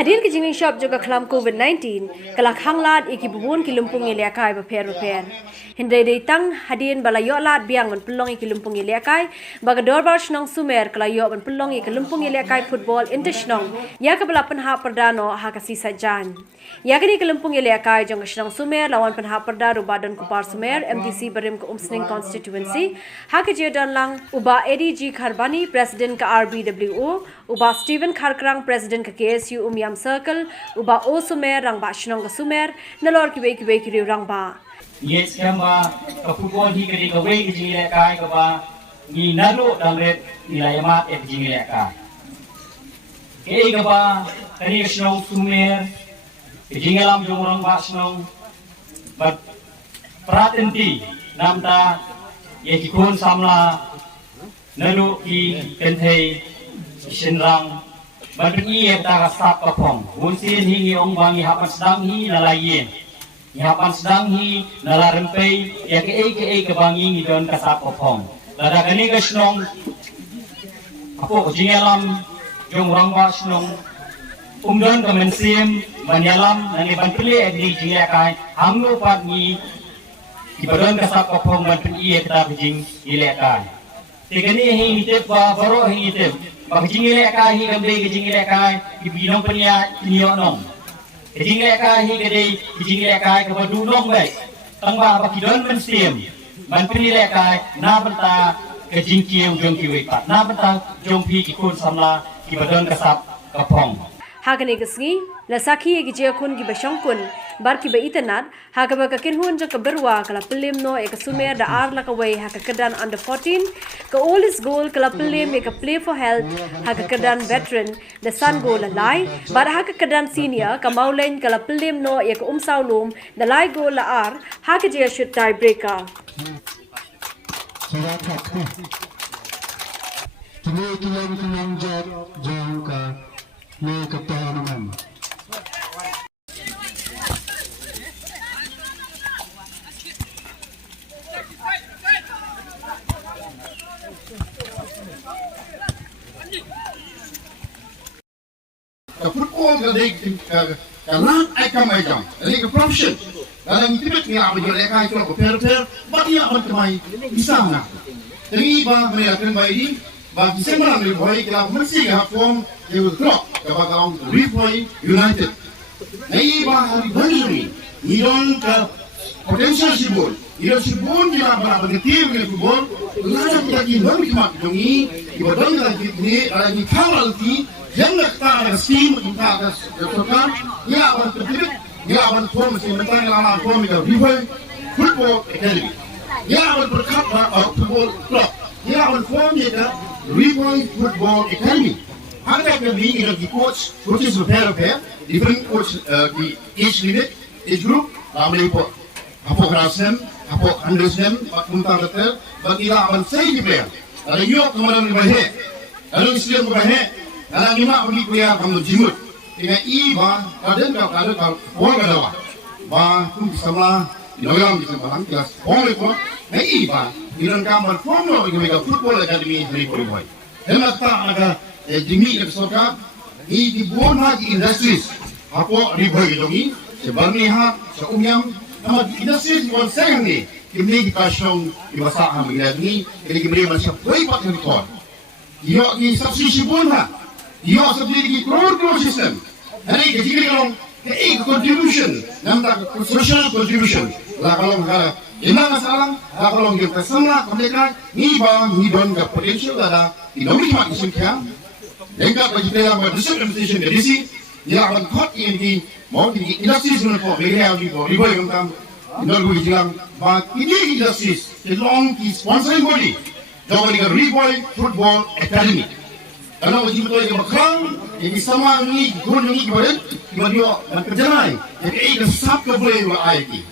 Hadir ke jingling shop juga kelam COVID-19 kelak hanglat iki bubun ki lumpung iliakai beper. Hindai datang hadir balayo lat biang men pelong iki lumpung iliakai baga dorbar snong sumer kelayo men pelong iki lumpung iliakai football international ya ke bala penha perdano ha kasisa jan. Ya kini ke lumpung iliakai jong snong sumer lawan penha perdano badan kupar sumer MTC berim ke Umsning constituency ha ke jedan lang uba ADG Kharbani president ke RBWO uba Stephen Kharkrang president ke KSU Yam Circle, uba o sumer rang ba shnong ka sumer, nalor ki riu rang ba. Yes, kama ka football hi kadi ka way ki jingile kai ka ba ni nalo dang red nilayama et jingile ka. Kay ka ba kani shnong sumer, ki jingalam jong rang ba shnong but pratenti namta ye ki kun samla nalo ki kenthei shinrang Bagi ta kasap kapong, unsin hingi ong bangi hapan sedang hi nalayin, hapan sedang hi nalarempay, ya ke kebangi ngidon kasap kapong. Lada kani kasnong, ako jingalam jong rangba snong, umdon kemensim manyalam nani banpili egli jingakai, hamlo pat ni ibadon kasap kapong banpili kita bijing ilekai. Tikani hingi tip ba baro hingi tip. Pagkingile ka hi gambe kingile ka ibinong panya inionong kingile ka hi gede kingile ka ka badunong bai tangba bakidon mensim man pinile ka na banta ke jingkiu jongkiwe pat na banta jongpi kikun samla kibadon kasap kapong Hagane gasgi la sakhi gi je kun gi bashong kun bar ki ba itanat ha ka ba ka kin hun ja ka berwa kala pilim no ek sumer da ar la ka way ha ka kadan under 14 ka all is goal kala pilim ek play for health ha ka kadan veteran the sun goal lai bar ha ka kadan senior ka maulen kala pilim no ek saulum the lai goal la ar ha ka je shoot tie breaker May kaptahan naman. The football the league not I come I jump. The league profession. Dalam tibet ni apa je lekai kalau per bagi apa kemai bisa nak. Jadi bah melihatkan bayi ini bagi semua orang boleh kita mesti have form they will drop kapag Ripoy United. Naiba ang Banjuri, nidon ka potential sibol. Nidon sibol nila para pagkatim ng football, lahat lagi mabikimak dongi, ibadong lagi ni lagi penalty, yang nakta ng steam kita atas sokan, niya aban tertibit, niya aban form sementara lama form ng Ripoy Football Academy. Niya aban berkat football club. Niya aban form ng Ripoy Football Academy. Hanggang kami ini coach, coaches pair, different coach di age limit, age group, kami po, apo Grasem, apo Andersen, papunta hotel, bagila aman say di player. Kalau yo kemarin di bahe, kalau Islam di bahe, kalau lima pergi kuliah kamu jimut, dengan iba, kadang kalau buang kadawa, bah pun sama, noyam bisa balang, jelas buang itu, dengan iba, iran kamar formal dengan football academy hari puluh. Hemat tak ada Jimmy Eksoka, ini dibuat lagi industries. Apa ribuan gitu ni, sebarang ha, seumyam, nama industries bukan sayang ni. Kini kita syong di masa kami ni, jadi kini macam koi pat yang dikor. Dia ni subsidi pun ha, dia subsidi di crore system. Hari kini kalau ke contribution, nampak social contribution. Lah kalau kita Ina masalah, kalau kita semua mereka ni bang ni don ke potential ada, inomi mak isimkia. Lengkap bagi kita yang berdistribution dari sini, yang akan hot ini mau di industri semua ko, mereka yang ribuan yang tam, industri gue bilang, bah ini industri, long ki sponsoring body, jauh dari Ripoy Football Academy. Karena wajib betul yang bakal, yang sama ni, guru ni kemarin, kemarin dia dan kerjaan, jadi ini sab keboleh IT.